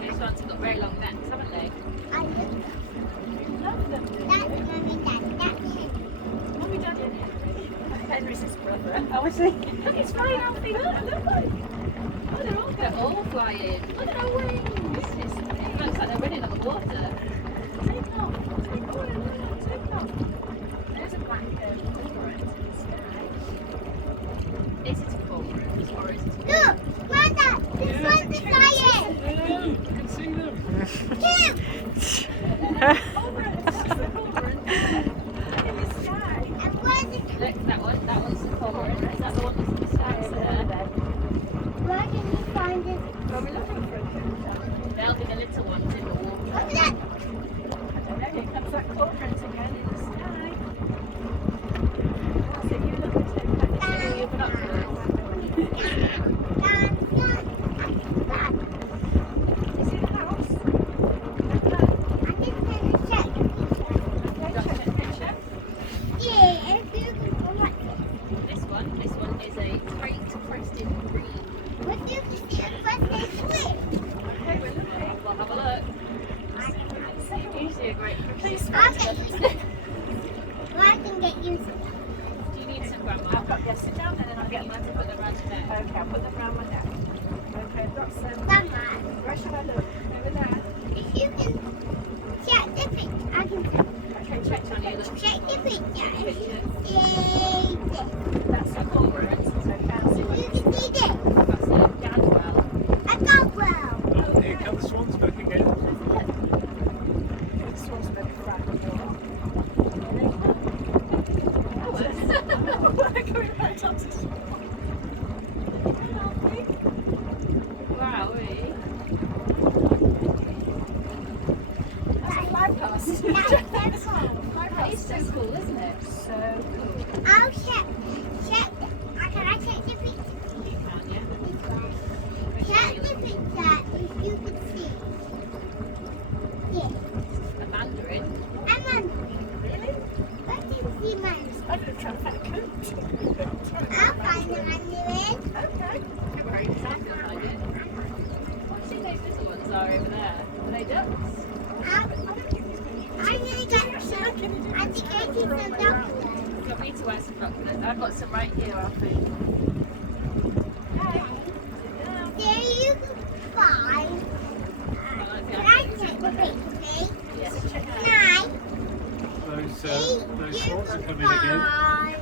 These ones have got very long necks, haven't they? I love them. That's Mummy, that's Henry. Mummy, Daddy and Henry. Henry's his brother. I was thinking, look, it's flying off the earth, look. Oh, they're all flying. Look at their wings. It looks like they're running on the water. Take off. Take off. Take off. There's a black cormorant in the sky. Is it a cormorant or is it a Look, Mother, this one's flying. Hello, you can see them. Two. Cormorant. That's the cormorant. In the sky. And where's the Look, that one's the cormorant. Is that the one that's in the sky over there? Where can you find it? Well, we're looking for a cougar. They'll be the little ones in the water. Look at that. I don't know, here comes that cormorant again in the sky. So you look at it. See your binoculars. Is it a house? I can send a check. Got a picture? Yeah, and if you can collect it. This one is a great crested green. What do you see when they swim? Okay, we're looking. We'll have a look. Usually a great Please crested. I'll get used to it. Well, I can get used to it. Do you need some, Grandma? I've got, yes, sit down then and I'll get mine to put them around your neck. Okay, I'll put them around my neck. Okay, I've got some. Grandma, Where should I look? Over there. if you can check the picture, I can Okay, check On your little check the picture. And you picture. see this. That's a cormorant. So I can't see You what can see this. That's a gadwell. A gobble. Oh, here come the swans back again. this one's maybe frightened. We're going right onto the Wow, That's a lighthouse. That's simple. that is so cool, isn't it? So cool. I'll check. Check. Can I check the picture? You can, yeah. Check the picture if you can see. Yeah. A mandarin. I'm on. Really? Where do you see mine? I'm going to try and find a coot. I'll find the mandarin. Okay. Don't worry, Sam can find it. What do you think those little ones are over there? Are they ducks? I'm gonna get some. I think I see some ducks. Do you want me to wear some binoculars? I've got some right here, I think. Okay. There you can find. Can I take the picture, please? Yes. Check it out. Nine. Those You swans are can coming again. find